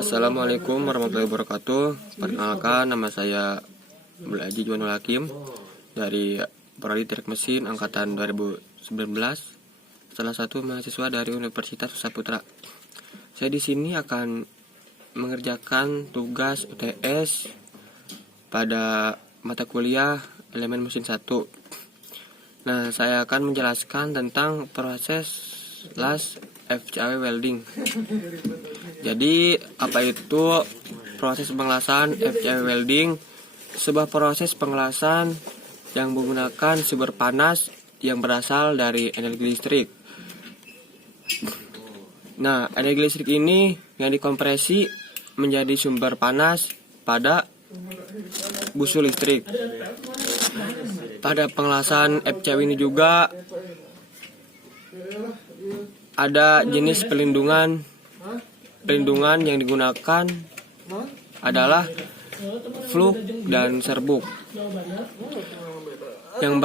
Assalamualaikum warahmatullahi wabarakatuh. Perkenalkan, nama saya Abdul Aji Juwanul Hakim dari Prodi Teknik Mesin angkatan 2019, salah satu mahasiswa dari Universitas Saputra. Saya di sini akan mengerjakan tugas UTS pada mata kuliah elemen mesin 1. Nah, saya akan menjelaskan tentang proses las FCAW welding. Jadi, apa itu proses pengelasan FCAW welding? Sebuah proses pengelasan yang menggunakan sumber panas yang berasal dari energi listrik. Nah, energi listrik ini yang dikompresi menjadi sumber panas pada busul listrik. Pada pengelasan FCAW ini juga ada jenis pelindungan yang digunakan adalah fluk dan serbuk yang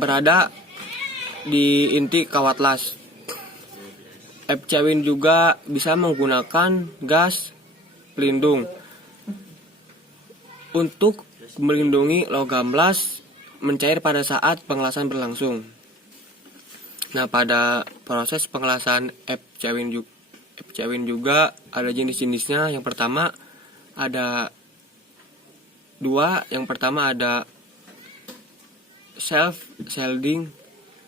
berada di inti kawat las. FCAW juga bisa menggunakan gas pelindung untuk melindungi logam las mencair pada saat pengelasan berlangsung. Nah, pada proses pengelasan FCAW juga ada jenis-jenisnya. Yang pertama ada dua. Yang pertama ada self shielding,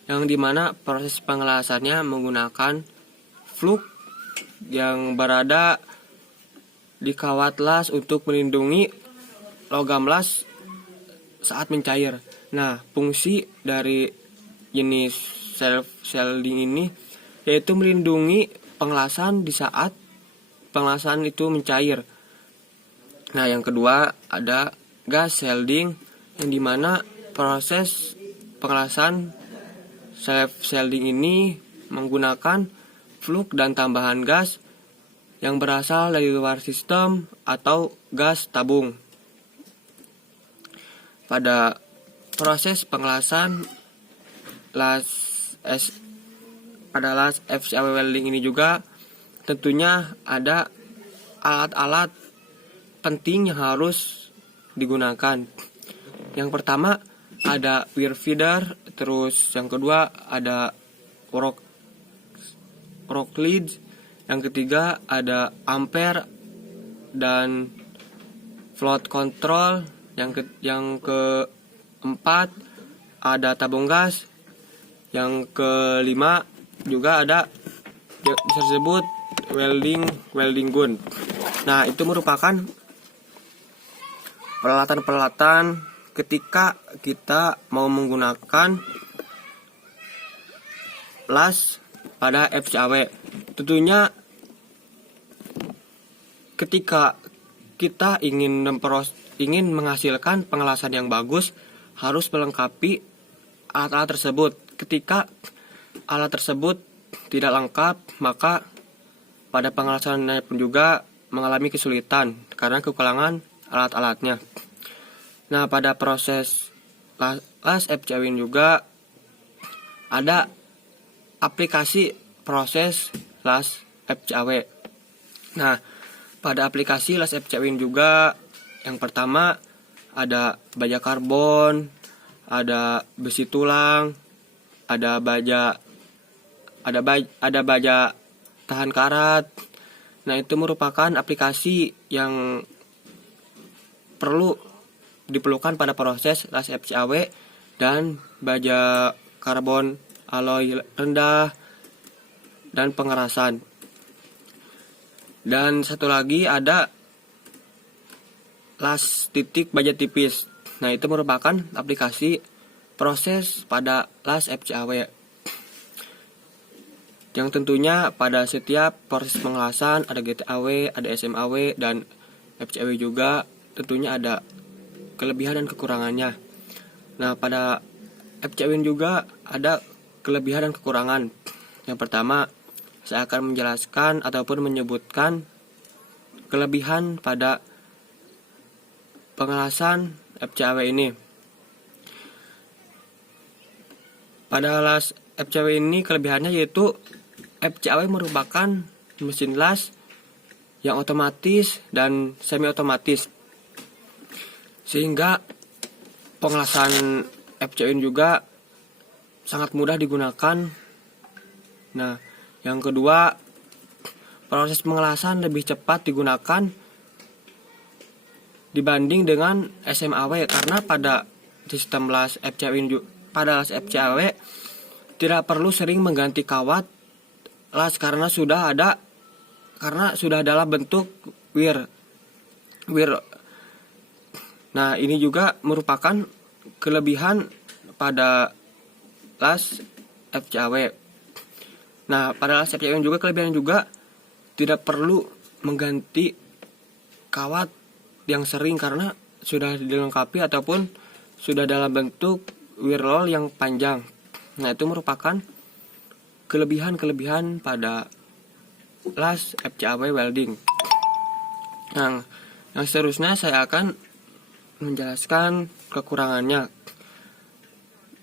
yang dimana proses pengelasannya menggunakan fluk yang berada di kawat las untuk melindungi logam las saat mencair. Nah, fungsi dari jenis self shielding ini yaitu melindungi pengelasan di saat pengelasan itu mencair. Nah, yang kedua ada gas shielding, yang dimana proses pengelasan self shielding ini menggunakan fluk dan tambahan gas yang berasal dari luar sistem atau gas tabung. Pada proses pengelasan las FCAW welding ini juga tentunya ada alat-alat penting yang harus digunakan. Yang pertama ada wear feeder, terus yang kedua ada rock lead, yang ketiga ada ampere dan float control, yang keempat ada tabung gas, yang kelima juga ada bisa disebut welding gun. Nah, itu merupakan peralatan-peralatan ketika kita mau menggunakan las pada FCAW. Tentunya ketika kita ingin menghasilkan pengelasan yang bagus, harus melengkapi alat-alat tersebut. Ketika alat tersebut tidak lengkap, maka pada pengelasannya pun juga mengalami kesulitan karena kekurangan alat-alatnya. Nah, pada proses las FCAW juga ada aplikasi proses las FCAW. Nah, pada aplikasi las FCAW juga yang pertama ada baja karbon, ada besi tulang, ada baja tahan karat. Nah, itu merupakan aplikasi yang diperlukan pada proses las FCAW, dan baja karbon alloy rendah dan pengerasan. Dan satu lagi ada las titik baja tipis. Nah, itu merupakan aplikasi proses pada las FCAW. Yang tentunya pada setiap proses pengelasan ada GTAW, ada SMAW, dan FCAW juga tentunya ada kelebihan dan kekurangannya. Nah, pada FCAW juga ada kelebihan dan kekurangan. Yang pertama, saya akan menjelaskan ataupun menyebutkan kelebihan pada pengelasan FCAW ini. Pada las FCAW ini kelebihannya yaitu FCAW merupakan mesin las yang otomatis dan semi otomatis, sehingga pengelasan FCWin juga sangat mudah digunakan. Nah, yang kedua, proses pengelasan lebih cepat digunakan dibanding dengan SMAW, karena pada sistem las FCWin pada las FCAW tidak perlu sering mengganti kawat las karena sudah dalam bentuk wir. Nah, ini juga merupakan kelebihan pada las FCAW. Nah, pada las FCAW juga kelebihan juga tidak perlu mengganti kawat yang sering karena sudah dilengkapi ataupun sudah dalam bentuk wir roll yang panjang. Nah, itu merupakan kelebihan-kelebihan pada las FCAW welding. Nah, yang seterusnya saya akan menjelaskan kekurangannya.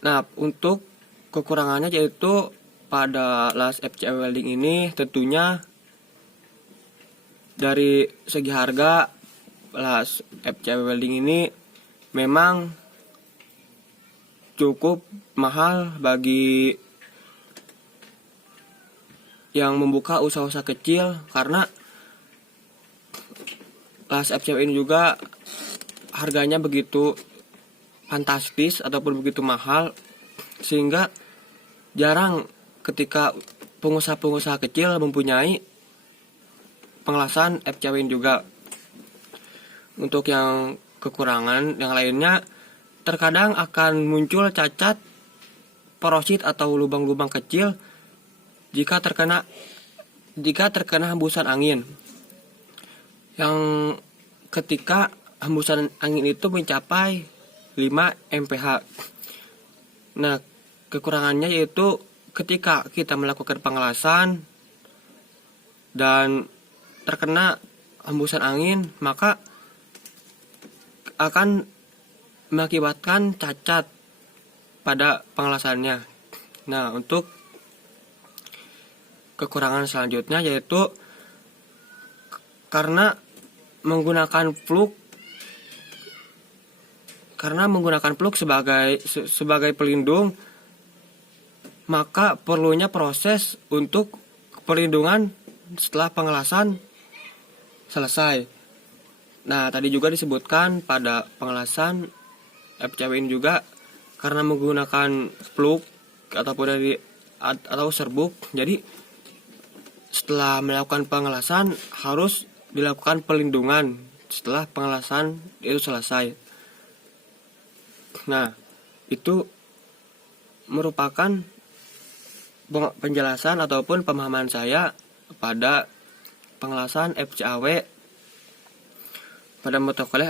Nah, untuk kekurangannya yaitu pada las FCAW welding ini tentunya dari segi harga, las FCAW welding ini memang cukup mahal bagi yang membuka usaha-usaha kecil, karena las FCAW ini juga harganya begitu fantastis ataupun begitu mahal, sehingga jarang ketika pengusaha-pengusaha kecil mempunyai pengelasan FCAW juga. Untuk yang kekurangan yang lainnya, terkadang akan muncul cacat, porosit atau lubang-lubang kecil jika terkena hembusan angin, yang ketika hembusan angin itu mencapai 5 mph. Nah, kekurangannya yaitu ketika kita melakukan pengelasan dan terkena hembusan angin, maka akan mengakibatkan cacat pada pengelasannya. Nah, untuk kekurangan selanjutnya yaitu karena menggunakan plug sebagai pelindung, maka perlunya proses untuk perlindungan setelah pengelasan selesai. Nah, tadi juga disebutkan pada pengelasan FCAW juga karena menggunakan plug atau serbuk, jadi setelah melakukan pengelasan harus dilakukan pelindungan setelah pengelasan itu selesai. Nah, itu merupakan penjelasan ataupun pemahaman saya pada pengelasan FCAW pada mata kuliah